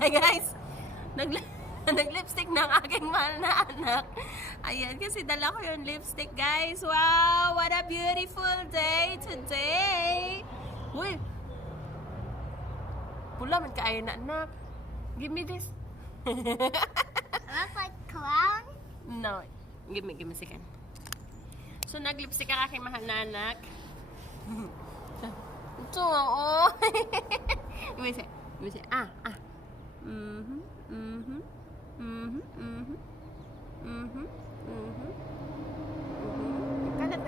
Guys, nag-lipstick ng aking mahal na anak. Ayan, kasi dala ko yung lipstick, guys. Wow, what a beautiful day today. Uy, pula man kaayo na, anak. Give me this. Look like clown? No, give me a second. So, nag-lipstick ang aking mahal na anak. Ito, oh. Give me a second. Kalat.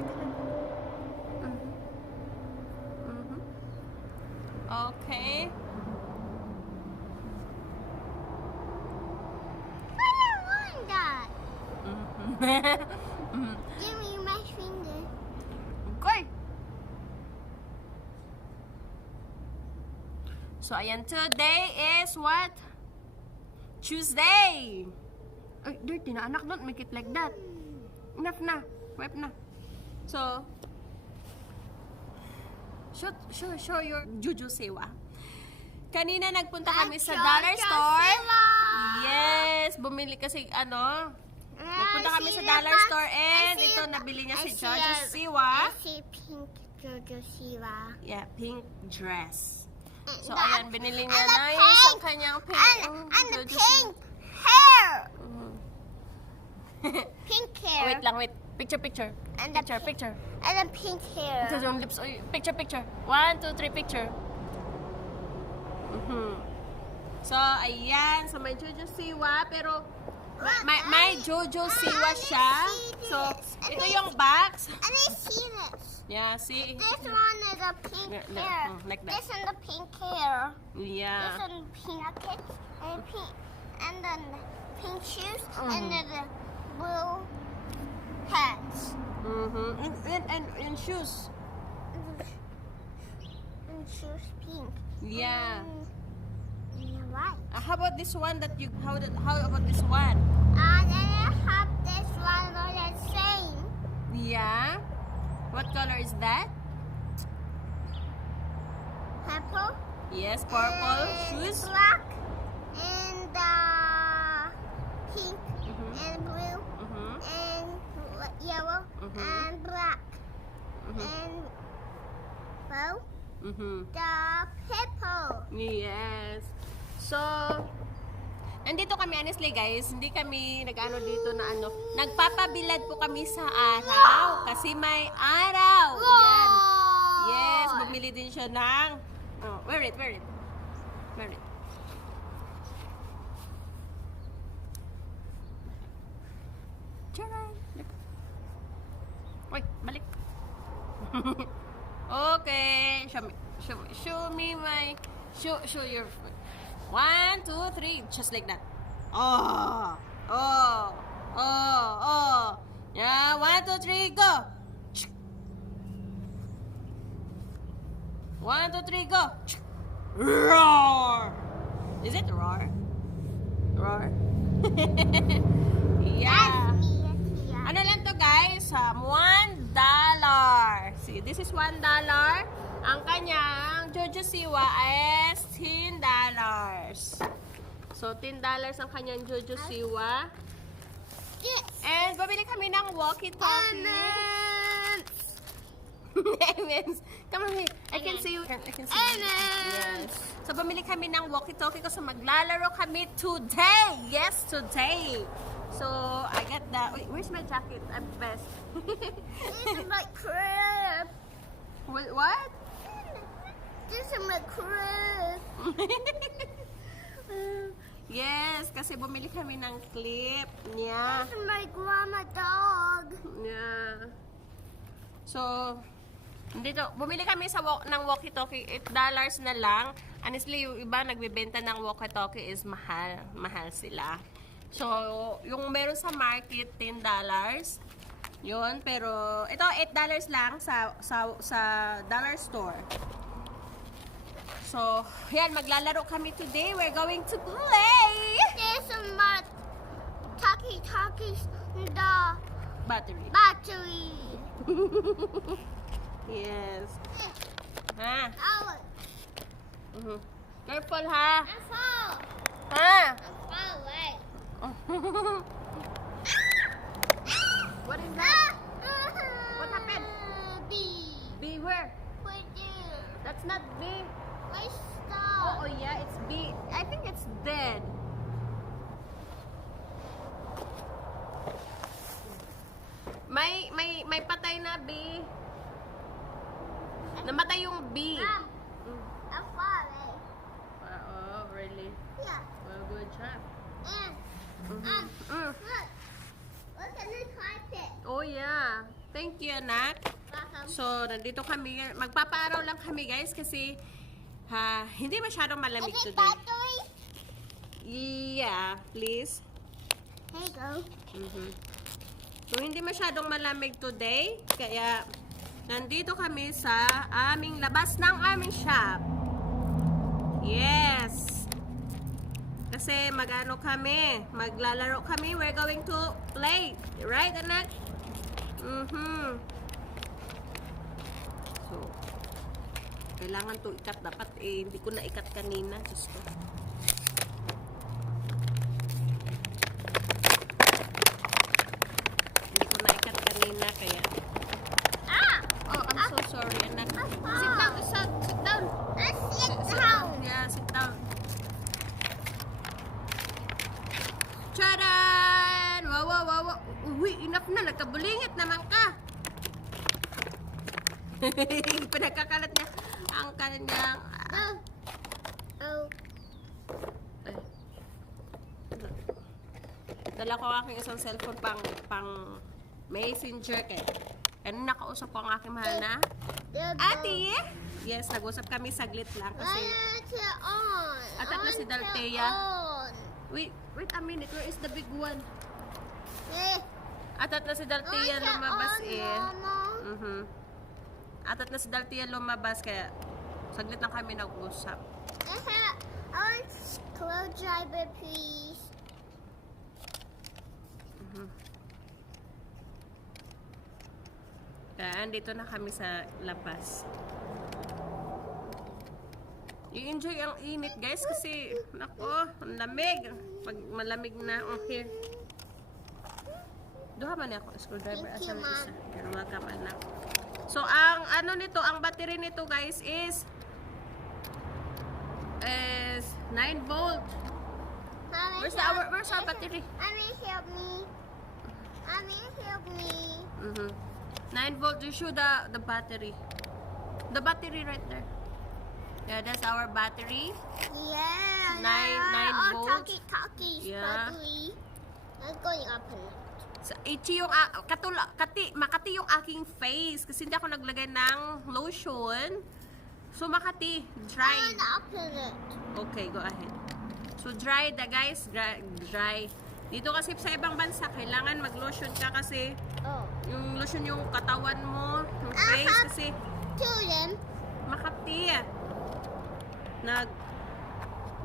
Okay. I don't want that. Give me my finger. Okay. So, ayan, today is what? Tuesday! Ay, dirty na anak, don't make it like that. Enough na. Wipe na. So, show your Juju Sewa. Kanina nagpunta kami sa dollar store. Yes! Bumili kasi, nagpunta kami sa dollar store and ito, nabili niya si Juju Sewa. I see pink Jojo Siwa. Yeah, pink dress. So, The- ayan, binili niya and the na pink, yung kanyang pink. And the Jojo pink Siwa. hair. Mhm. Pink hair. Wait lang, wait. Picture. And the Picture. And the pink hair. Ito yung lips. Uy, picture. 1, 2, 3, picture. So, ayan. So, may Jojo Siwa. Pero, may Jojo Siwa siya. So, ito yung box. And I see this. Yeah, see? This one is a pink Yeah, hair. like that. This and the pink hair. This Yeah. and pink jacket. And then pink shoes. And then the blue pants. And shoes. And shoes pink. Yeah. And white. How about this one that you, how about this one? And then I have this one all the same. Yeah. What color is that? Purple. Yes, purple and shoes. Black. And pink. And blue. And yellow. And black. And bow. The purple. Yes. So, nandito kami, honestly guys, hindi kami nag-ano dito na nagpapabilad po kami sa araw kasi may araw. Yan. Yes, bumili din siya ng, wear it. Charan. Wait, balik. Okay, show me my, show your foot. 1, 2, 3, just like that. Oh. Yeah, 1, 2, 3, go. 1, 2, 3, go. Roar. Is it roar? Roar. Yeah. Ano lang to guys? $1. See, this is $1. Ang kanyang Jojo Siwa is $10. So, $10 ang kanyang Jojo Siwa. Yes. And, bumili kami ng walkie-talkie. Amen. Come on, I can see you. I can see you. Yes. So, bumili kami ng walkie-talkie kasi maglalaro kami today. Yes, today. So, I got the... Wait, where's my jacket? I'm best. This is my crib. What? This is my crib. Yes, kasi bumili kami ng clip niya. This is my grandma dog. Yeah. So, dito, bumili kami ng walkie-talkie, $8 na lang. Honestly, yung iba nagbebenta ng walkie-talkie is mahal. Mahal sila. So, yung meron sa market, $10. Yun, pero ito $8 lang sa dollar store. So, yan, maglalaro kami today. We're going to play! This is my talkie-talkies the Battery. battery. Yes. Ha? Oh, Careful ha. I fall. Ha? I'm far away. What is that? What happened? Bee. Bee where? Right there. That's not bee. My star. Oh yeah, it's bee. I think it's dead. May patay na bee. Namatay yung bee. Mom, I'm far away. Oh, really? Yeah. Well, good job. And, Mm. look. Look at the carpet. Oh yeah. Thank you, anak. Welcome. So, nandito kami. Magpapaaraw lang kami, guys, kasi hindi masyadong Is malamig it today. battery? Yeah, please. Here you go. So, hindi masyadong malamig today, kaya nandito kami sa aming labas ng aming shop. Yes! Kasi magano kami, maglalaro kami, we're going to play. Right, anak? So, kailangan to ikat. Dapat hindi ko na ikat kanina. Diyos ko. Hindi ko na ikat kanina, kaya... Oh, I'm so sorry, anak. Sit down, sit down. Let's sit Sit down. Yeah, sit down. Charan! Wow, wow, wow, wow. Uy, enough na. Nagkabulingit naman ka. Pinagkakalat niya ang kanyang... Oh. Ay. Dala ko aking isang cellphone pang messenger kay. Ano nakausap ko ang aking mahal na? Ate! Yes, nag-usap kami saglit lang kasi... On. Atat na si Daltiya. Wait a minute. Where is the big one? Atat na si Daltiya lumabas Atat na si Daltiya lumabas kaya saglit lang kami nag-usap. I want screwdriver, please. Kaya andito na kami sa labas. I-enjoy ang init, guys, kasi nako, ang lamig. Pag malamig na, here. Duha man ako screwdriver Thank asa you, may Mom. isa. You're welcome, anak. So ang ano nito, ang battery nito, guys, is 9 volt. Where's our battery? Mommy, help me. Mommy, help me. 9 volt. You show the battery. The battery right there. Yeah, that's our battery. Yeah. 9 volts. Talkie. Yeah. Battery. I'm going up and up. So, itchy yung makati yung aking face kasi hindi ako naglagay ng lotion. So makati, dry. I want to open it. Okay, go ahead. So dry guys, dry. Dito kasi sa ibang bansa kailangan mag-lotion ka kasi Oh. yung lotion yung katawan mo, yung face kasi Two of them. makati.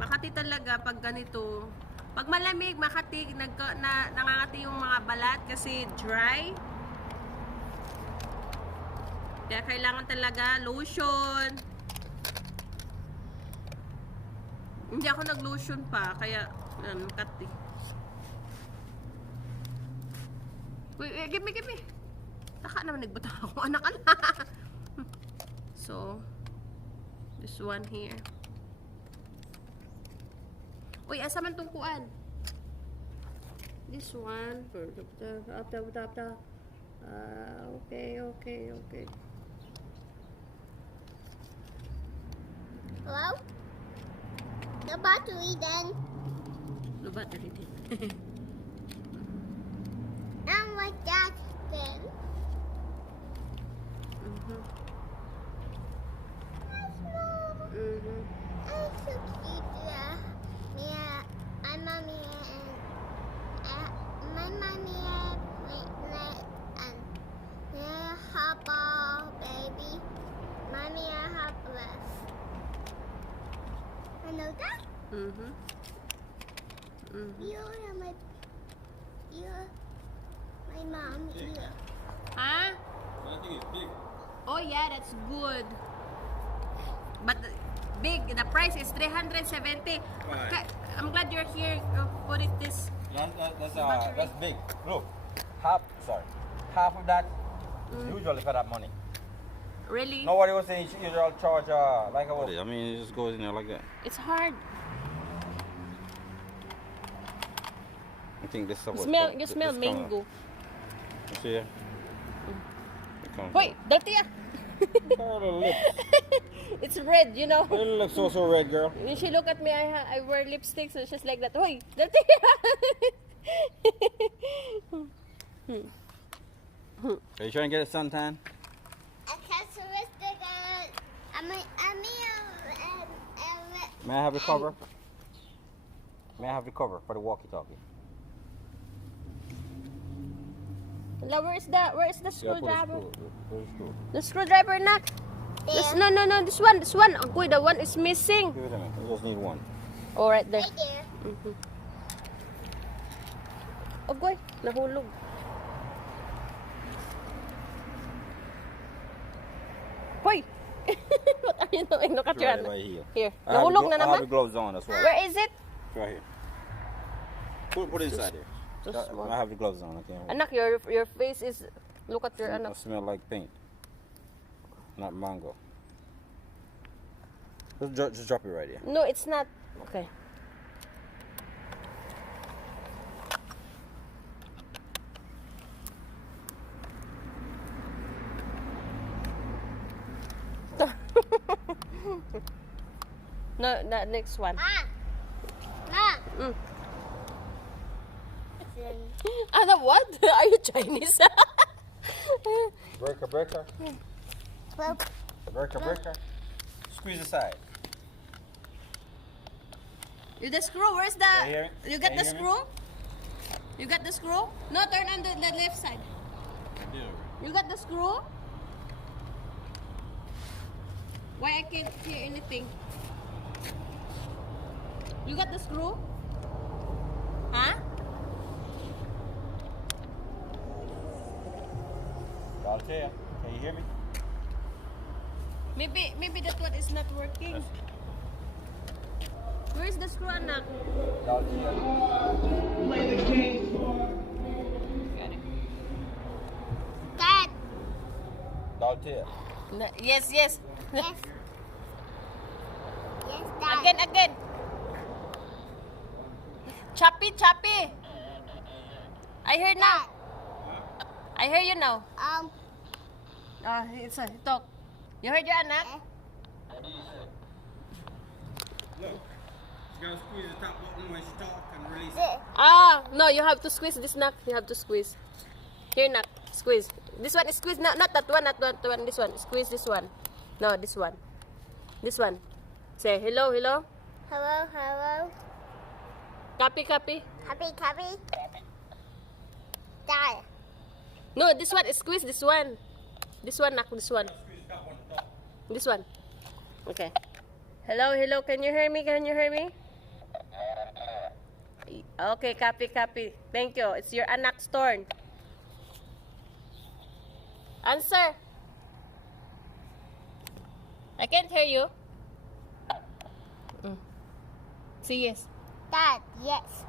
Makati talaga pag ganito. Pag malamig, makati, nangangati yung mga balat kasi dry. Kaya kailangan talaga lotion. Hindi ako nag-lotion pa, kaya makati. Wait, give me. Taka naman nagbata ako, anak. So, this one here. Uy, asa man tong kuan? This one. Okay. Hello? The battery then. No battery din. And like that then. That's Mom. I'm so cute. Yeah, my mommy and my mommy and Hopper baby. Mommy and Hopper. I know that. You're my mom. You're. Ha? I think it's big. Oh yeah, that's good. But big. The price is 370. Right. Okay, I'm glad you're here. Put it this. That's big. Look, half of that usually for that money. Really? Nobody was saying you usually charge like I mean, it just goes in there like that. It's hard. I think this is You smell mango. You see it? Wait, daltiya. Little lips. It's red, you know. Little lips so red, girl. When she look at me, I wear lipstick, so she's like that. Hoy, daltiya. Are you trying to get a suntan? May I have the cover? May I have the cover for the walkie-talkie? Now, where is the screwdriver? Where's the screw? The screwdriver, nak. This, no, this one. Agoy, the one is missing. Give it a minute. We just need one. Oh, right there. Right there. Agoy, nahulog. Hoy! What are you doing? Look at your Right, hand. right here. Here. I have Nahulog na I have the naman. gloves on, that's why. Where is it? It's right here. Put it inside there. Just one. I have the gloves on. Okay. Anak, your face is... Look at your I anak. smell like paint, not mango. Just drop it right here. No, it's not. Okay. No, the next one. Mm. The what? Are you Chinese? Breaker. Breaker. Squeeze aside. You the screw? Where's the? Can you hear it? You got Can the you hear me? screw? You got the screw? No, turn on the left side. You got the screw? Why I can't hear anything? You got the screw? Huh? Daltiya, can you hear me? Maybe that one is not working. Where's the screw, anak? Daltiya. Dad. Daltiya. Yes. Yes. Yes, Dad. Again. Choppy. I hear now. I hear you now. It's a talk. You heard your anak? Look, you gotta squeeze the top button when she talks and release it. No, you have to squeeze this knock. You have to squeeze. Here, knock. Squeeze. This one is squeeze. No, not that one. This one. Squeeze this one. No, this one. This one. Say hello. Hello. Copy. Copy. Dad. No, this one is squeeze this one. This one, knock this one. This one. Okay. Hello. Can you hear me? Okay, copy. Thank you. It's your anak's turn. Answer. I can't hear you. Say yes. Dad, yes.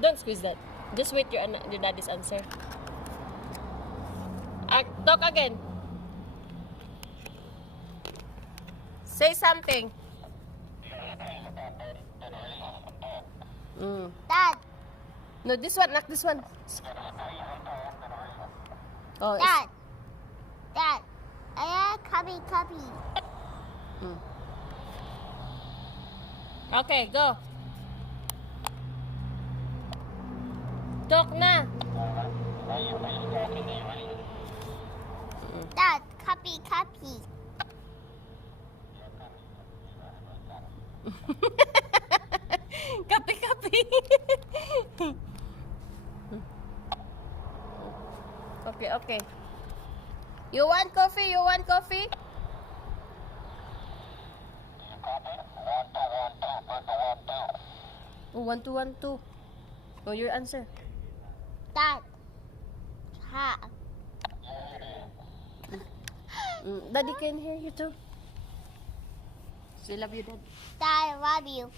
Don't squeeze that. Just wait your daddy's answer. Talk again. Say something. Dad. No, this one, not this one. Oh, Dad. Copy. Okay, go. Talk na. Dad, copy. Copy. Okay. You want coffee? Oh, 1-2-1-2. Oh, your answer. Dad. Ha. Daddy can hear you too. So love you, Dad. Dad, I love you.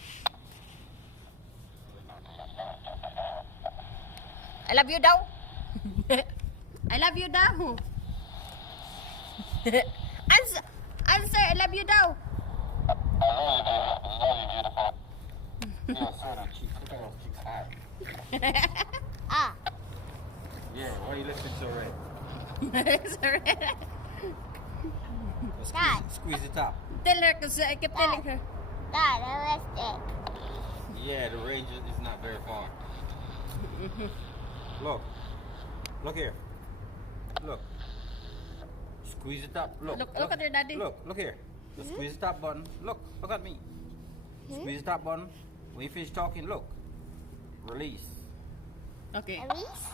I love you daw. I love you daw. Answer, answer, I love you daw. Ah, Yeah, why are you listening so red? Sorry. Dad. Squeeze the top. Tell her because I kept telling her. Dad, I left it. Yeah, the range is not very far. Look. Look here. Look. Squeeze the top. Look. Look at your daddy. Look here. Just squeeze the top button. Look at me. Squeeze the top button. When you finish talking, look. Release. Okay. Elise?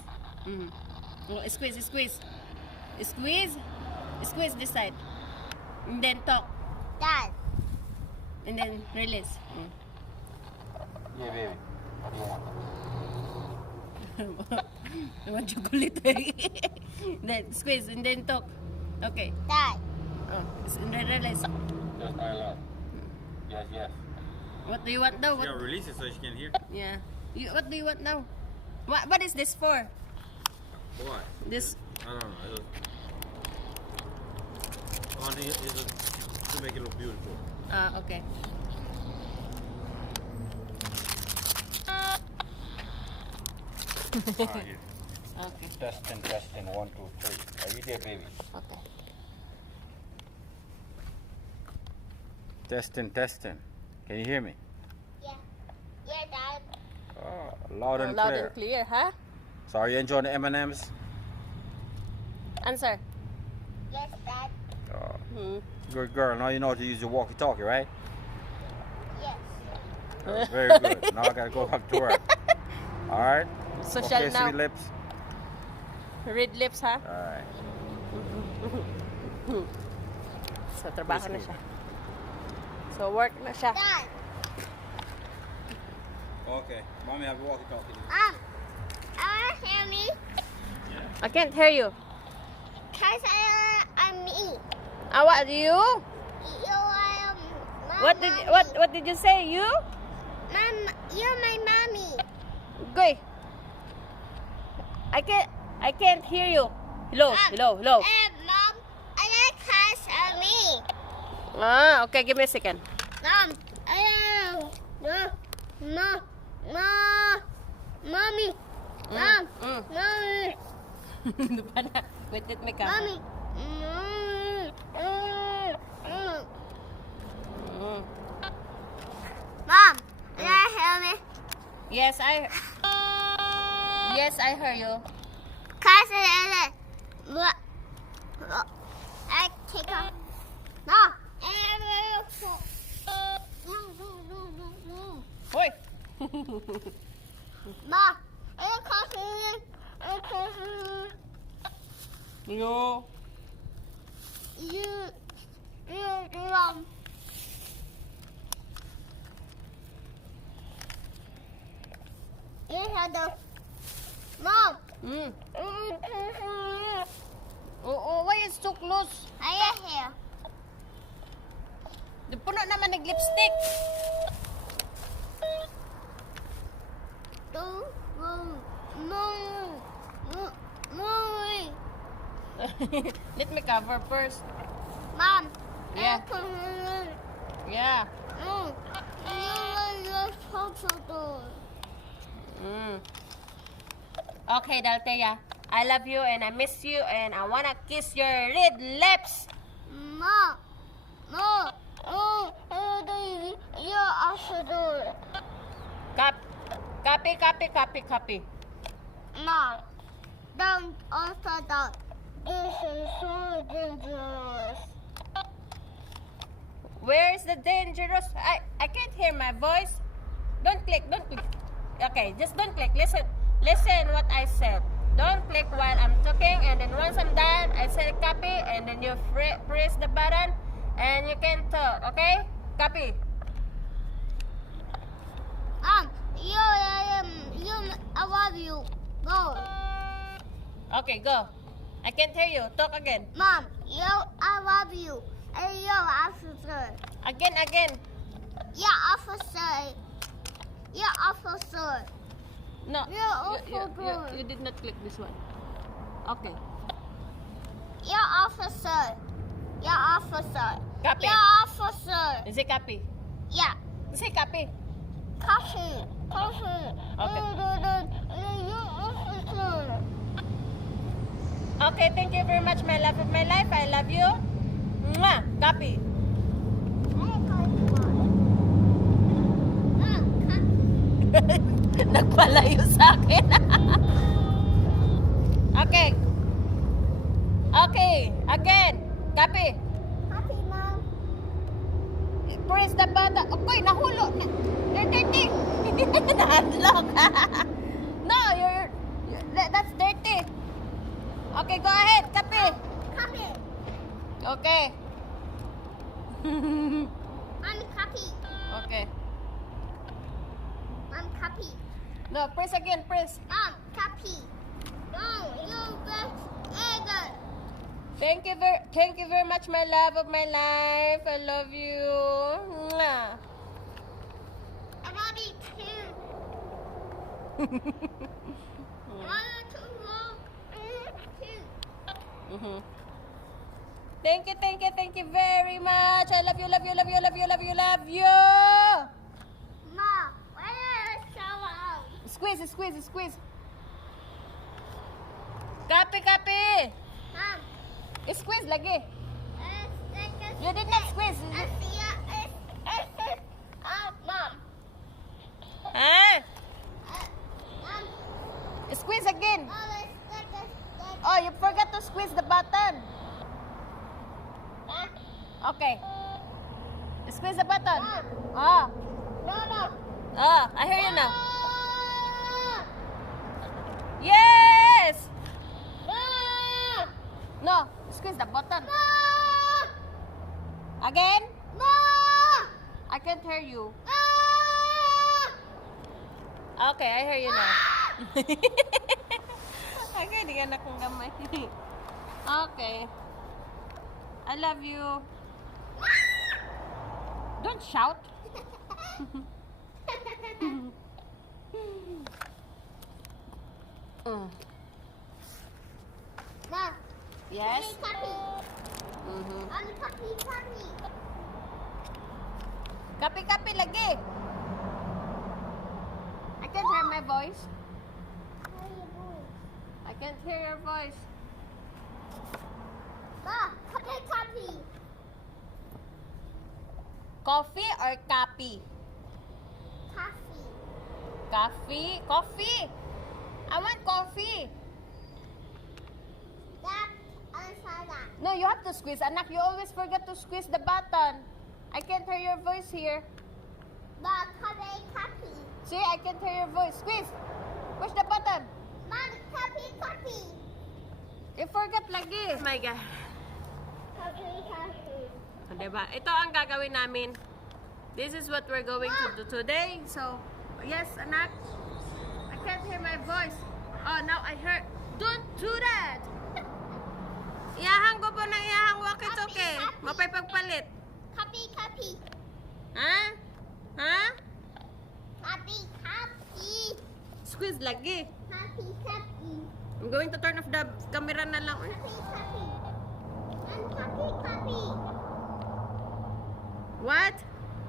Oh, squeeze. Squeeze this side. And then talk. Dad. And then release. Yeah, baby. I want chocolate. Then squeeze and then talk. Okay. Dad. Oh, and then release. Yes, I love. Yes. What do you want now? Yeah, What? release it so she can hear. Yeah. What do you want now? What is this for? What? This. I don't know. It's to make it look beautiful. Okay. Here. Okay. Testing. 1, 2, 3. Are you there, baby? Okay. Testing. Can you hear me? Yeah. Yeah, Dad. Oh, loud and Loud clear. and clear, huh? So are you enjoying the M&Ms? Answer. Yes, Dad. Oh, good girl. Now you know how to use your walkie-talkie, right? Yes. Oh, very good. Now I gotta go back to work. All right. Social Okay, now. sweet lips. Red lips, ha? All right. So, trabaho na siya. So, work na siya. Dad. Okay. Mommy, have a walkie-talkie. Hear me? I can't hear you. Cause I'm me. What you? You What did you say? You? You're my mommy. Go. I can't hear you. Hello. Mom, I like cause I'm me. Okay, give me a second. Mom, mommy. Mom, mommy. Wait, let me come. Mommy. Mom, can you hear me? Yes, I heard you. Cause I take off. No. Hoy. Mom, You. You had the Mom. Oh, why it's so close? I here. Di puno naman nag-lipstick. Mommy. Let me cover first. Mom. Yeah. Yeah. Okay, Daltiya. I love you and I miss you and I wanna kiss your red lips. Mom. No. You also do it. Copy. Mom. Don't also don't. This is so dangerous. Where is the dangerous? I can't hear my voice. Don't click. Okay, just don't click. Listen what I said. Don't click while I'm talking, and then once I'm done, I say copy, and then you press the button, and you can talk. Okay? Copy. I love you. Go. Okay, go. I can't hear you. Talk again. Mom, I love you. And yo, officer. Again. Yeah, officer. Yeah, officer. No. Yeah, You did not click this one. Okay. Yeah, officer. Yeah, officer. Copy. Yeah, officer. Is it copy? Yeah. Say copy. Coffee. Okay. Yeah, officer. Okay, thank you very much, my love of my life. I love you. Mwah! Copy. Nagpalayo sa akin. Okay. Okay. Again. Copy. Happy, Mom. Press the button. Okay, nahulo. You're dirty. Nahadlok. No, that's dirty. Okay, go ahead. Copy. Copy. Okay. I'm copy. Okay. I'm copy. No, press again. Press. Mom, copy. No, you best egg. Thank you very much, my love of my life. I love you. Mwah. I love you too. I want you to walk too. Mm-hmm. Thank you very much. I love you. Mom, why are you so loud? Squeeze. Copy. Mom, Squeeze lagi. it's You did not squeeze. Mom. Huh? Mom, Squeeze again. it's Oh, you forgot to squeeze the button. Okay. Squeeze the button. Oh. No. Oh, I hear you now. Yes! No, squeeze the button. Again? I can't hear you. Okay, I hear you now. Okay, di ka na kong gamay. Okay. I love you. Don't shout. Mom, Yes? copy. Mm-hmm. I'm copy. Kapi lagi. I can't hear my voice. I can't hear your voice. Mom, copy. Coffee or copy? Coffee. Coffee. I want coffee. That answer. No, you have to squeeze. Anak, you always forget to squeeze the button. I can't hear your voice here. Mom, copy. See, I can't hear your voice. Squeeze. Push the button. Mom, copy. You forgot lagi. Oh my God. Copy. Diba? Ito ang gagawin namin. This is what we're going to do today. So, yes, anak. I can't hear my voice. Oh, now I heard. Don't do that. Iyahang ko po na iyahang walkie-talkie. Mapay pagpalit. Copy. Ha? Ha? Copy. Squeeze lagi. Copy. I'm going to turn off the camera na lang. Copy. And copy. What?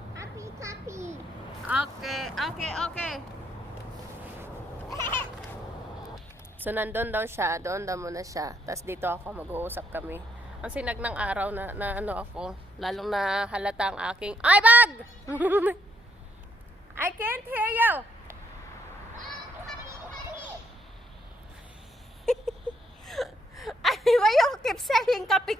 Copy. Okay. So, nandun daw siya. Doon daw muna siya. Tapos dito ako, mag-uusap kami. Ang sinag ng araw na ano ako. Lalong na halata ang aking... Ay, bag! I can't hear you! Why you keep saying copy?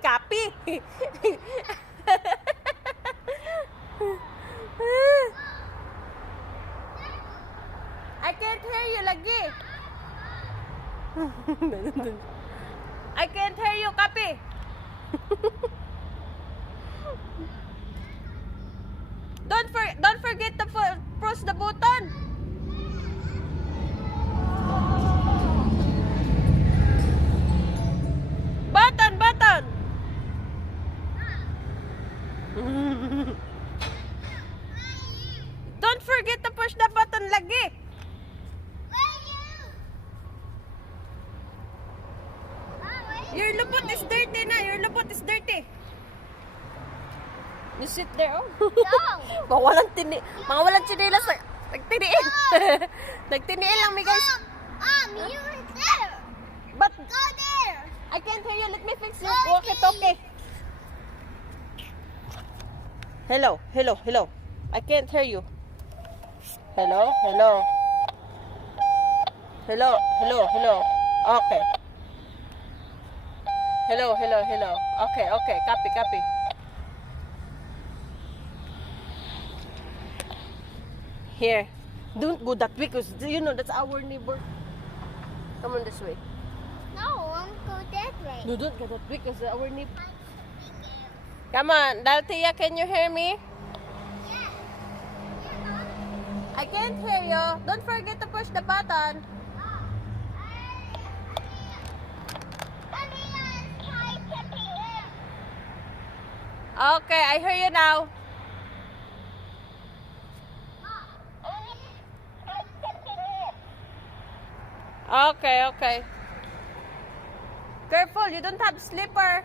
I can't hear you lagi. I can't hear you, copy. Don't forget to push the button. Don't forget to push the button lagi. Your lupot is dirty na. Your lupot is dirty. You sit there, oh. Mga walang chinelas. Nagtiniin. Nagtiniin lang, mi guys. You were there. But Go there. I can't hear you. Let me fix your walkie-talkie. Hello, hello, hello. I can't hear you. Hello, hello. Hello, hello, hello. Okay. Hello, hello, hello. Okay, okay. Copy, copy. Here. Don't go that way because you know that's our neighbor. Come on this way. No, I won't go that way. No, don't go that way because our neighbor. Come on, Daltiya, can you hear me? Yeah. I can't hear you. Don't forget to push the button. Okay, I hear you now. Okay, okay. Careful, you don't have slipper.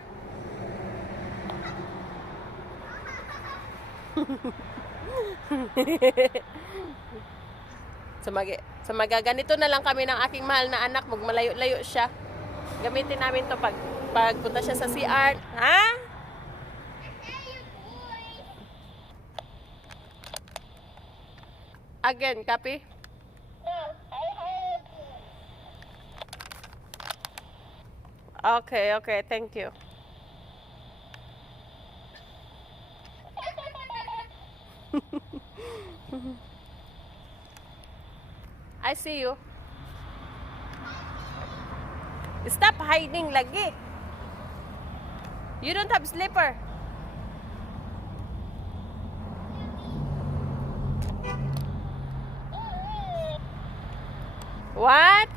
So magaganito na lang kami ng aking mahal na anak. Magmalayo-layo siya. Gamitin namin to pag punta siya sa CR. Ha? Again, copy? Okay, okay, thank you. I see you. Stop hiding lagi. You don't have slipper. What?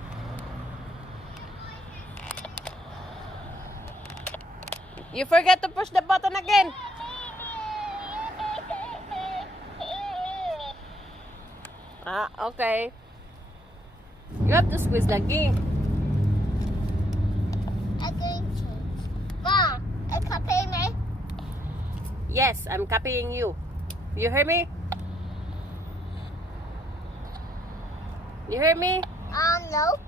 You forget to push the button again. Ah, okay. You have to squeeze lagi. I'm going to change. Mom, I copy me. Yes, I'm copying you. You hear me? You hear me? No.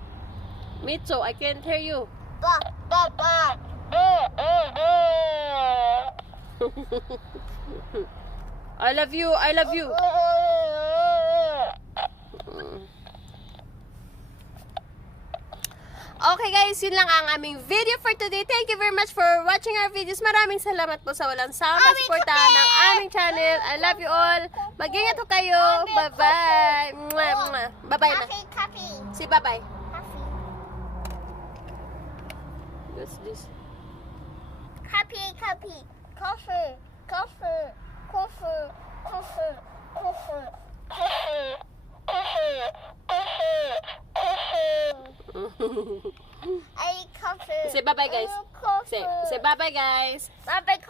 Me too. I can't hear you. Ba, ba, ba. I love you. I love you. Okay guys, yun lang ang aming video for today. Thank you very much for watching our videos. Maraming salamat po sa walang sawang suportahan ng aming channel. I love you all. Mag-ingat po kayo. Bye-bye. Bye-bye na. Copy. Si bye-bye. Copy. What's this? Copy. Coffee. I coffee. Say bye-bye guys. Say bye-bye guys. Bye-bye,